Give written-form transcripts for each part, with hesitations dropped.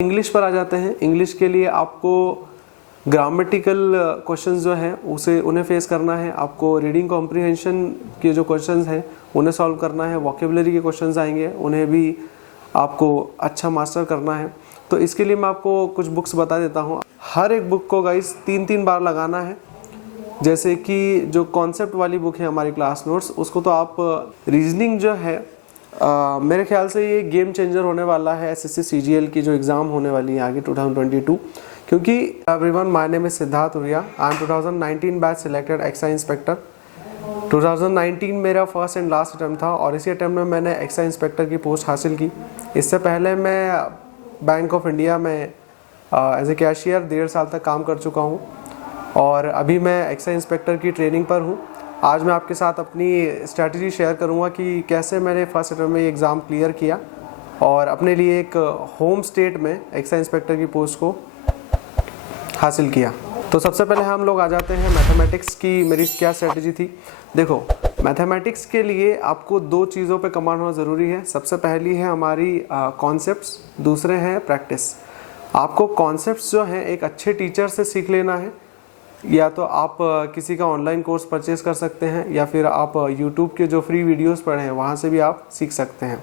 English पर आ जाते हैं। इंग्लिश के लिए आपको ग्रामेटिकल क्वेश्चंस जो हैं उन्हें फेस करना है। आपको रीडिंग कॉम्प्रिहेंशन के जो क्वेश्चंस हैं उन्हें सॉल्व करना है। वोकेबुलरी के क्वेश्चंस आएंगे, उन्हें भी आपको अच्छा मास्टर करना है। तो इसके लिए मैं आपको कुछ बुक्स बता देता हूँ। हर एक बुक को गाइस 3-3 बार लगाना है। जैसे कि जो कॉन्सेप्ट वाली बुक है हमारी क्लास नोट्स, उसको तो आप रीजनिंग जो है मेरे ख्याल से ये गेम चेंजर होने वाला है एसएससी सीजीएल की जो एग्ज़ाम होने वाली है आगे 2022। क्योंकि everyone, my name is Siddharth urea, I am 2019 batch selected excise inspector. 2019 मेरा फर्स्ट एंड लास्ट अटैम्प्ट था और इसी अटैम्प्ट में मैंने एक्साइज इंस्पेक्टर की पोस्ट हासिल की। इससे पहले मैं बैंक ऑफ इंडिया में एज ए कैशियर 1.5 साल तक काम कर चुका हूँ और अभी मैं एक्साइज इंस्पेक्टर की ट्रेनिंग पर हूँ। आज मैं आपके साथ अपनी स्ट्रैटेजी शेयर करूंगा कि कैसे मैंने फर्स्ट अटेम्प्ट में एग्ज़ाम क्लियर किया और अपने लिए एक होम स्टेट में एक्साइज इंस्पेक्टर की पोस्ट को हासिल किया। तो सबसे पहले हम लोग आ जाते हैं मैथमेटिक्स की मेरी क्या स्ट्रैटेजी थी। देखो, मैथमेटिक्स के लिए आपको 2 चीज़ों पे कमांड होना ज़रूरी है। सबसे पहली है हमारी कॉन्सेप्ट्स, दूसरे हैं प्रैक्टिस। आपको कॉन्सेप्ट्स जो हैं एक अच्छे टीचर से सीख लेना है, या तो आप किसी का ऑनलाइन कोर्स परचेज कर सकते हैं या फिर आप यूट्यूब के जो फ्री वीडियोस पढ़े हैं वहाँ से भी आप सीख सकते हैं।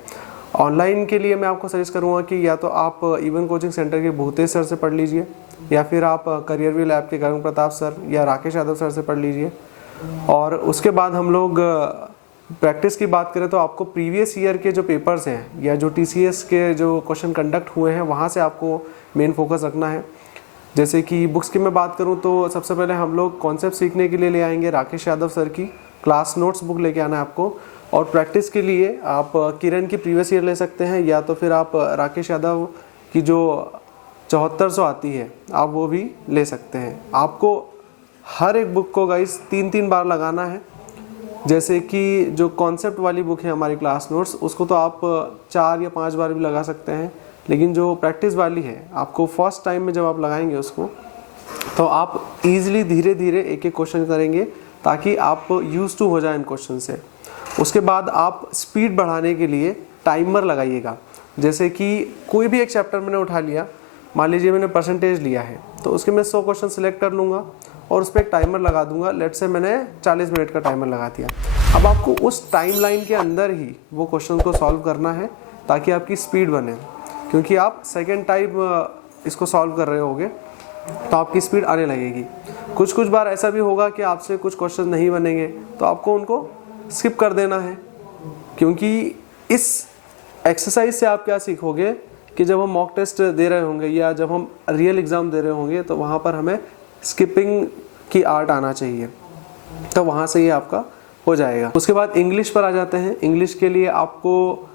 ऑनलाइन के लिए मैं आपको सजेस्ट करूँगा कि या तो आप इवन कोचिंग सेंटर के भूतेश सर से पढ़ लीजिए या फिर आप करियर व्हील ऐप के गगन प्रताप सर या राकेश यादव सर से पढ़ लीजिए। और उसके बाद हम लोग प्रैक्टिस की बात करें तो आपको प्रीवियस ईयर के जो पेपर्स हैं या जो TCS के जो क्वेश्चन कंडक्ट हुए हैं वहाँ से आपको मेन फोकस रखना है। जैसे कि बुक्स की मैं बात करूं तो सबसे पहले हम लोग कॉन्सेप्ट सीखने के लिए ले आएंगे राकेश यादव सर की क्लास नोट्स बुक लेके आना है आपको। और प्रैक्टिस के लिए आप किरण की प्रीवियस ईयर ले सकते हैं या तो फिर आप राकेश यादव की जो 7400 आती है आप वो भी ले सकते हैं। आपको हर एक बुक को गाइस 3-3 बार लगाना है। जैसे कि जो कॉन्सेप्ट वाली बुक है हमारी क्लास नोट्स, उसको तो आप 4 या 5 बार भी लगा सकते हैं, लेकिन जो प्रैक्टिस वाली है आपको फर्स्ट टाइम में जब आप लगाएंगे उसको तो आप इजीली धीरे धीरे एक एक क्वेश्चन करेंगे ताकि आप यूज टू हो जाए इन क्वेश्चन से। उसके बाद आप स्पीड बढ़ाने के लिए टाइमर लगाइएगा। जैसे कि कोई भी एक चैप्टर मैंने उठा लिया, मान लीजिए मैंने परसेंटेज लिया है, तो उसके मैं 100 क्वेश्चन सिलेक्ट कर लूँगा और उस पर एक टाइमर लगा दूंगा। लेट से मैंने 40 मिनट का टाइमर लगा दिया। अब आपको उस टाइम लाइन के अंदर ही वो क्वेश्चन को सॉल्व करना है ताकि आपकी स्पीड बने, क्योंकि आप सेकेंड टाइम इसको सॉल्व कर रहे होगे तो आपकी स्पीड आने लगेगी। कुछ बार ऐसा भी होगा कि आपसे कुछ क्वेश्चन नहीं बनेंगे तो आपको उनको स्किप कर देना है, क्योंकि इस एक्सरसाइज से आप क्या सीखोगे कि जब हम मॉक टेस्ट दे रहे होंगे या जब हम रियल एग्ज़ाम दे रहे होंगे तो वहाँ पर हमें स्किपिंग की आर्ट आना चाहिए, तो वहाँ से ये आपका हो जाएगा। उसके बाद इंग्लिश पर आ जाते हैं। इंग्लिश के लिए आपको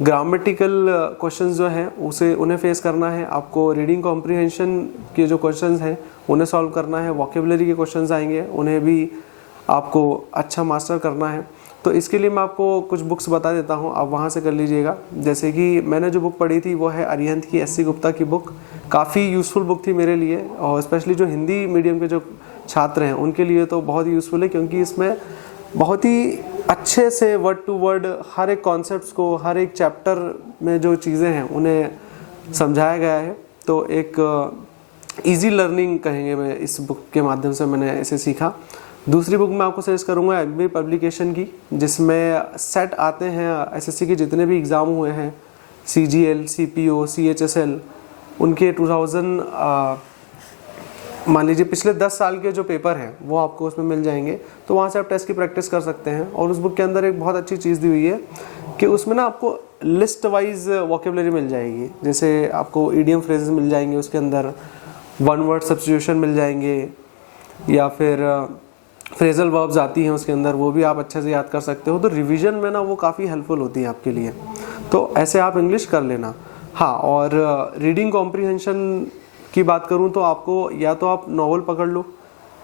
ग्रामेटिकल क्वेश्चंस जो हैं उन्हें फेस करना है। आपको रीडिंग कॉम्प्रिहेंशन के जो क्वेश्चंस हैं उन्हें सॉल्व करना है। वोकेबुलरी के क्वेश्चंस आएंगे, उन्हें भी आपको अच्छा मास्टर करना है। तो इसके लिए मैं आपको कुछ बुक्स बता देता हूँ, आप वहाँ से कर लीजिएगा। जैसे कि मैंने जो बुक पढ़ी थी वो है अरिहंत की SC गुप्ता की बुक। काफ़ी यूज़फुल बुक थी मेरे लिए और स्पेशली जो हिंदी मीडियम के जो छात्र हैं उनके लिए तो बहुत ही यूज़फुल है, क्योंकि इसमें बहुत ही अच्छे से वर्ड टू वर्ड हर एक कॉन्सेप्ट्स को, हर एक चैप्टर में जो चीज़ें हैं उन्हें समझाया गया है। तो एक इजी लर्निंग कहेंगे मैं इस बुक के माध्यम से मैंने इसे सीखा। दूसरी बुक मैं आपको सजेस्ट करूँगा MBA पब्लिकेशन की, जिसमें सेट आते हैं SSC के जितने भी एग्ज़ाम हुए हैं, CGL, CPO, CHSL, उनके 2000 मान लीजिए पिछले 10 साल के जो पेपर हैं वो आपको उसमें मिल जाएंगे। तो वहाँ से आप टेस्ट की प्रैक्टिस कर सकते हैं। और उस बुक के अंदर एक बहुत अच्छी चीज़ दी हुई है कि उसमें ना आपको लिस्ट वाइज वोकेबुलरी मिल जाएगी। जैसे आपको ईडियम फ्रेजेस मिल जाएंगे, उसके अंदर वन वर्ड सब्स्टिट्यूशन मिल जाएंगे, या फिर फ्रेजल वर्ब्स आती हैं उसके अंदर, वो भी आप अच्छे से याद कर सकते हो। तो रिवीजन में ना वो काफ़ी हेल्पफुल होती है आपके लिए। तो ऐसे आप इंग्लिश कर लेना। हाँ, और रीडिंग कॉम्प्रिहेंशन की बात करूं तो आपको या तो आप नॉवल पकड़ लो,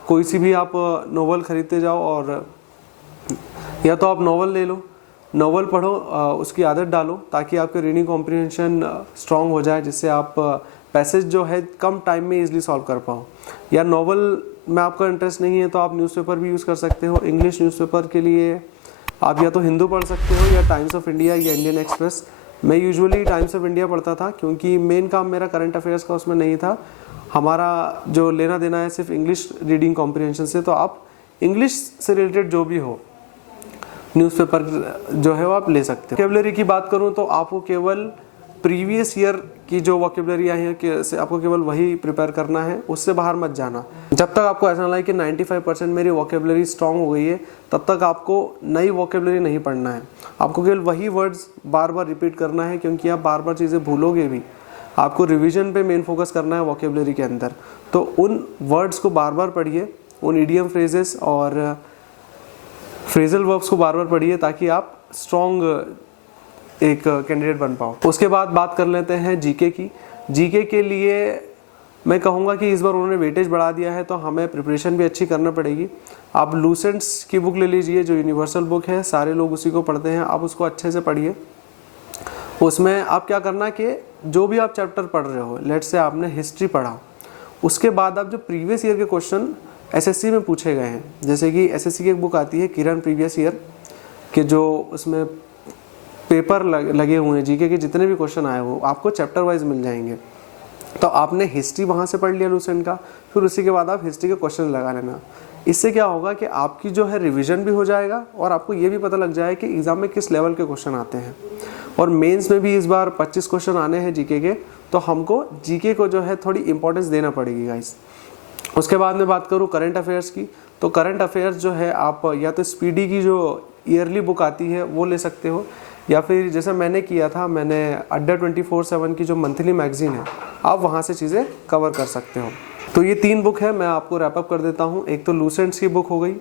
कोई सी भी आप नॉवल खरीदते जाओ, और या तो आप नॉवल ले लो, नॉवल पढ़ो, उसकी आदत डालो ताकि आपके रीडिंग कॉम्प्रिहेंशन स्ट्रांग हो जाए, जिससे आप पैसेज जो है कम टाइम में इजीली सॉल्व कर पाओ। या नॉवल में आपका इंटरेस्ट नहीं है तो आप न्यूज़पेपर भी यूज़ कर सकते हो। इंग्लिश न्यूज़पेपर के लिए आप या तो हिंदू पढ़ सकते हो या टाइम्स ऑफ इंडिया या इंडियन एक्सप्रेस, मैं यूजुअली टाइम्स ऑफ इंडिया पढ़ता था क्योंकि मेन काम मेरा करंट अफेयर्स का उसमें नहीं था। हमारा जो लेना देना है सिर्फ इंग्लिश रीडिंग कॉम्प्रिहेंशन से, तो आप इंग्लिश से रिलेटेड जो भी हो न्यूज़पेपर जो है वो आप ले सकते हो। वोकेबलरी की बात करूँ तो आपको केवल प्रीवियस ईयर की जो वोकेबलरी आई है से आपको केवल वही प्रिपेयर करना है, उससे बाहर मत जाना। जब तक आपको ऐसा लगे कि 95% मेरी वोकेबलरी स्ट्रांग हो गई है, तब तक आपको नई वोकेबलरी नहीं पढ़ना है। आपको केवल वही वर्ड्स बार बार रिपीट करना है, क्योंकि आप बार बार चीज़ें भूलोगे भी। आपको रिवीजन पे मेन फोकस करना है वोकेबलरी के अंदर। तो उन वर्ड्स को बार बार पढ़िए, उन इडियम फ्रेजेस और फ्रेजल वर्ब्स को बार बार पढ़िए, ताकि आप स्ट्रॉन्ग एक कैंडिडेट बन पाओ। उसके बाद बात कर लेते हैं जीके की। जीके के लिए मैं कहूँगा कि इस बार उन्होंने वेटेज बढ़ा दिया है, तो हमें प्रिपरेशन भी अच्छी करना पड़ेगी। आप लूसेंट्स की बुक ले लीजिए, जो यूनिवर्सल बुक है, सारे लोग उसी को पढ़ते हैं, आप उसको अच्छे से पढ़िए। उसमें आप क्या करना कि जो भी आप चैप्टर पढ़ रहे हो, लेट्स से आपने हिस्ट्री पढ़ा, उसके बाद आप जो प्रीवियस ईयर के क्वेश्चन एसएससी में पूछे गए हैं, जैसे कि एसएससी की एक बुक आती है किरण प्रीवियस ईयर के, जो उसमें पेपर लगे हुए हैं जीके के, जितने भी क्वेश्चन आए वो आपको चैप्टर वाइज मिल जाएंगे। तो आपने हिस्ट्री वहाँ से पढ़ लिया लूसेंट का, फिर उसी के बाद आप हिस्ट्री के क्वेश्चन लगा लेना। इससे क्या होगा कि आपकी जो है रिवीजन भी हो जाएगा और आपको ये भी पता लग जाए कि एग्जाम में किस लेवल के क्वेश्चन आते हैं। और मेंस में भी इस बार 25 क्वेश्चन आने हैं जीके के, तो हमको जीके को जो है थोड़ी इंपॉर्टेंस देना पड़ेगी गाइस। उसके बाद में बात करूँ करंट अफेयर्स की, तो करंट अफेयर्स जो है आप या तो स्पीडी की जो ईयरली बुक आती है वो ले सकते हो, या फिर जैसे मैंने किया था, मैंने अड्डा 24/7 की जो मंथली मैगजीन है, आप वहाँ से चीज़ें कवर कर सकते हो। तो ये 3 बुक है, मैं आपको रैपअप कर देता हूँ। एक तो लूसेंट्स की बुक हो गई,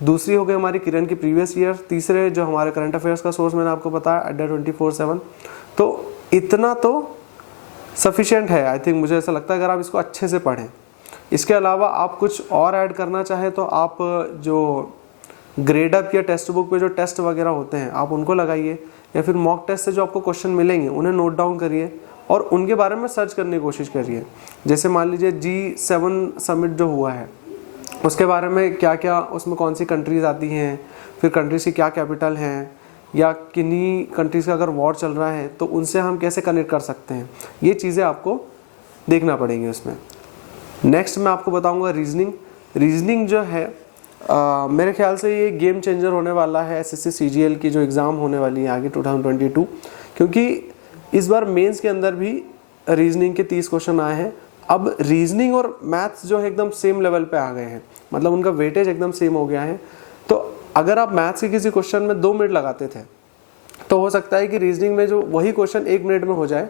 दूसरी हो गई हमारी किरण की प्रीवियस ईयर, तीसरे जो हमारे करंट अफेयर्स का सोर्स मैंने आपको बताया अड्डा 24/7। तो इतना तो सफिशिएंट है आई थिंक, मुझे ऐसा लगता है, अगर आप इसको अच्छे से पढ़ें। इसके अलावा आप कुछ और ऐड करना चाहें तो आप जो ग्रेड अप या टेक्स्ट बुक पे जो टेस्ट वगैरह होते हैं आप उनको लगाइए, या फिर मॉक टेस्ट से जो आपको क्वेश्चन मिलेंगे उन्हें नोट डाउन करिए और उनके बारे में सर्च करने की कोशिश करिए। जैसे मान लीजिए G7 समिट जो हुआ है, उसके बारे में क्या क्या उसमें कौन सी कंट्रीज़ आती हैं, फिर कंट्रीज़ की क्या कैपिटल हैं, या किन्हीं कंट्रीज़ का अगर वॉर चल रहा है तो उनसे हम कैसे कनेक्ट कर सकते हैं, ये चीज़ें आपको देखना पड़ेंगी उसमें। नेक्स्ट मैं आपको बताऊँगा रीजनिंग जो है मेरे ख्याल से ये गेम चेंजर होने वाला है एसएससी सीजीएल की जो एग्ज़ाम होने वाली है आगे 2022, क्योंकि इस बार मेंस के अंदर भी रीजनिंग के 30 क्वेश्चन आए हैं। अब रीजनिंग और मैथ्स जो है एकदम सेम लेवल पे आ गए हैं, मतलब उनका वेटेज एकदम सेम हो गया है। तो अगर आप मैथ्स के किसी क्वेश्चन में 2 मिनट लगाते थे, तो हो सकता है कि रीजनिंग में जो वही क्वेश्चन 1 मिनट में हो जाए,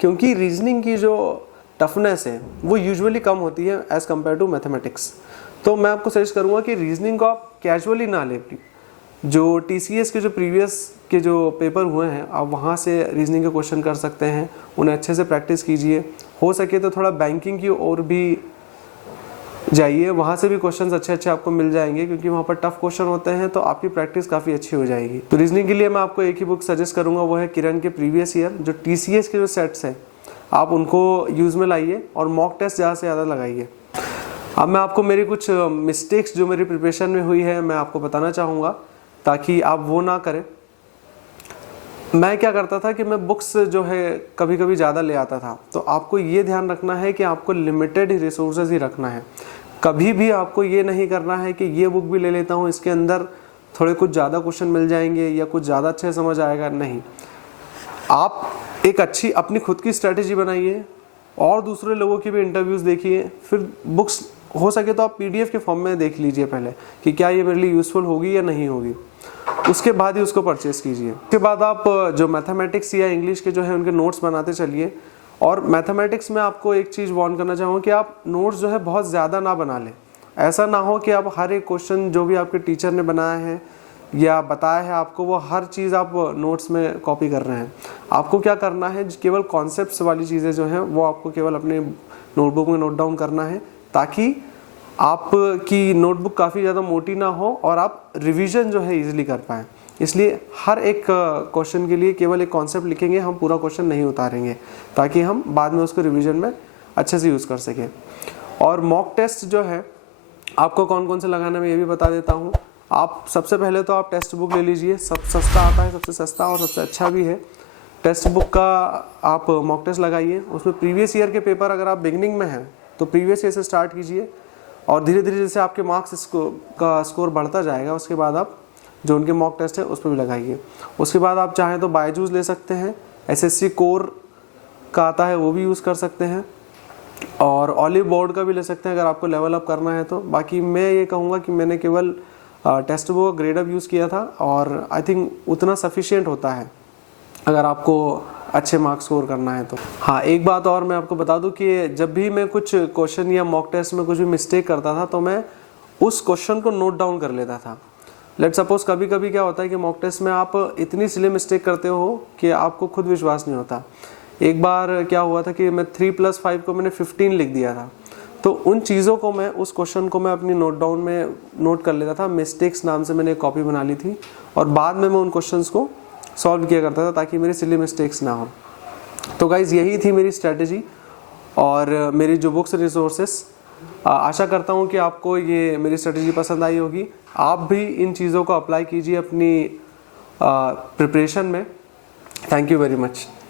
क्योंकि रीजनिंग की जो टफनेस है वो यूजुअली कम होती है एज़ कम्पेयर टू मैथमेटिक्स। तो मैं आपको सजेस्ट करूंगा कि रीजनिंग को आप कैजुअली ना लें। जो टीसीएस के जो प्रीवियस के जो पेपर हुए हैं, आप वहाँ से रीजनिंग के क्वेश्चन कर सकते हैं, उन्हें अच्छे से प्रैक्टिस कीजिए। हो सके तो थोड़ा बैंकिंग की ओर भी जाइए, वहाँ से भी क्वेश्चंस अच्छे आपको मिल जाएंगे, क्योंकि वहाँ पर टफ क्वेश्चन होते हैं, तो आपकी प्रैक्टिस काफ़ी अच्छी हो जाएगी। तो रीजनिंग के लिए मैं आपको एक ही बुक सजेस्ट करूँगा, वो है किरण के प्रीवियस ईयर। जो टीसीएस के जो सेट्स हैं आप उनको यूज़ में लाइए और मॉक टेस्ट ज़्यादा से ज़्यादा लगाइए। अब मैं आपको मेरी कुछ मिस्टेक्स जो मेरी प्रिपरेशन में हुई है मैं आपको बताना चाहूँगा, ताकि आप वो ना करें। मैं क्या करता था कि मैं बुक्स जो है कभी कभी ज़्यादा ले आता था, तो आपको ये ध्यान रखना है कि आपको लिमिटेड रिसोर्सेज ही रखना है। कभी भी आपको ये नहीं करना है कि ये बुक भी ले लेता हूँ, इसके अंदर थोड़े कुछ ज़्यादा क्वेश्चन मिल जाएंगे या कुछ ज़्यादा अच्छे समझ आएगा। नहीं, आप एक अच्छी अपनी खुद की स्ट्रैटेजी बनाइए और दूसरे लोगों की भी इंटरव्यूज़ देखिए। फिर बुक्स हो सके तो आप पीडीएफ के फॉर्म में देख लीजिए पहले कि क्या ये मेरे लिए यूज़फुल होगी या नहीं होगी, उसके बाद ही उसको परचेस कीजिए। उसके बाद आप जो मैथमेटिक्स या इंग्लिश के जो है उनके नोट्स बनाते चलिए। और मैथमेटिक्स में आपको एक चीज़ वार्न करना चाहूँगा कि आप नोट्स जो है बहुत ज़्यादा ना बना लें। ऐसा ना हो कि आप हर एक क्वेश्चन जो भी आपके टीचर ने बनाया है या बताया है आपको, वो हर चीज़ आप नोट्स में कॉपी कर रहे हैं। आपको क्या करना है, केवल कॉन्सेप्ट्स वाली चीज़ें जो हैं वो आपको केवल अपने नोटबुक में नोट डाउन करना है, ताकि आपकी नोटबुक काफ़ी ज़्यादा मोटी ना हो और आप रिवीजन जो है ईजिली कर पाएँ। इसलिए हर एक क्वेश्चन के लिए केवल एक कॉन्सेप्ट लिखेंगे, हम पूरा क्वेश्चन नहीं उतारेंगे, ताकि हम बाद में उसको रिवीजन में अच्छे से यूज़ कर सकें। और मॉक टेस्ट जो है आपको कौन कौन से लगाना मैं ये भी बता देता हूँ। आप सबसे पहले तो आप टेक्स्ट बुक ले लीजिए, सब सस्ता आता है, सबसे सस्ता और सबसे अच्छा भी है। टेक्स्ट बुक का आप मॉक टेस्ट लगाइए, उसमें प्रीवियस ईयर के पेपर अगर आप बिगनिंग में हैं तो प्रीवियस ईयर से स्टार्ट कीजिए, और धीरे धीरे जैसे आपके मार्क्स का स्कोर बढ़ता जाएगा उसके बाद आप जो उनके मॉक टेस्ट है उस पर भी लगाइए। उसके बाद आप चाहें तो बायजूस ले सकते हैं, एसएससी कोर का आता है वो भी यूज़ कर सकते हैं, और ऑलिव बोर्ड का भी ले सकते हैं अगर आपको लेवल अप करना है तो। बाकी मैं ये कहूँगा कि मैंने केवल text book grade up use किया था, और आई थिंक उतना सफिशिएंट होता है अगर आपको अच्छे मार्क्स स्कोर करना है तो। हाँ, एक बात और मैं आपको बता दूं कि जब भी मैं कुछ क्वेश्चन या मॉक टेस्ट में कुछ भी मिस्टेक करता था तो मैं उस क्वेश्चन को नोट डाउन कर लेता था। लेट सपोज कभी कभी क्या होता है कि मॉक टेस्ट में आप इतनी सिली मिस्टेक करते हो कि आपको खुद विश्वास नहीं होता। एक बार क्या हुआ था कि मैं 3+5 को मैंने 15 लिख दिया था, तो उन चीज़ों को मैं उस क्वेश्चन को मैं अपनी नोट डाउन में नोट कर लेता था। मिस्टेक्स नाम से मैंने एक कॉपी बना ली थी, और बाद में मैं उन क्वेश्चंस को सॉल्व किया करता था ताकि मेरी सिली मिस्टेक्स ना हो। तो गाइज यही थी मेरी स्ट्रैटेजी और मेरी जो बुक्स रिसोर्सेस। आशा करता हूँ कि आपको ये मेरी स्ट्रैटेजी पसंद आई होगी। आप भी इन चीज़ों को अप्लाई कीजिए अपनी प्रिपरेशन में। Thank you very much.